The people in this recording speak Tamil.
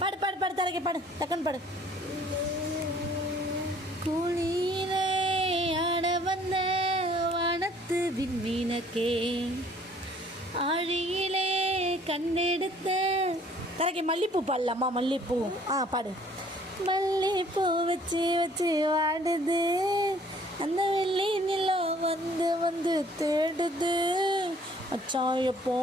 பாடு பாடு பாடு தரக்கே பாடு டக்குன்னு பாடு. குளிரே ஆட வந்த வானத்து விண்மீனக்கே ஆழியிலே கண்டெடுத்த தரக்கே மல்லிப்பூ பாடலாமா? மல்லிப்பூ பாடு. மல்லிப்பூ வச்சு வச்சு வாடுது அந்த வெள்ளி நிலம் வந்து வந்து தேடுது மச்சான் எப்போ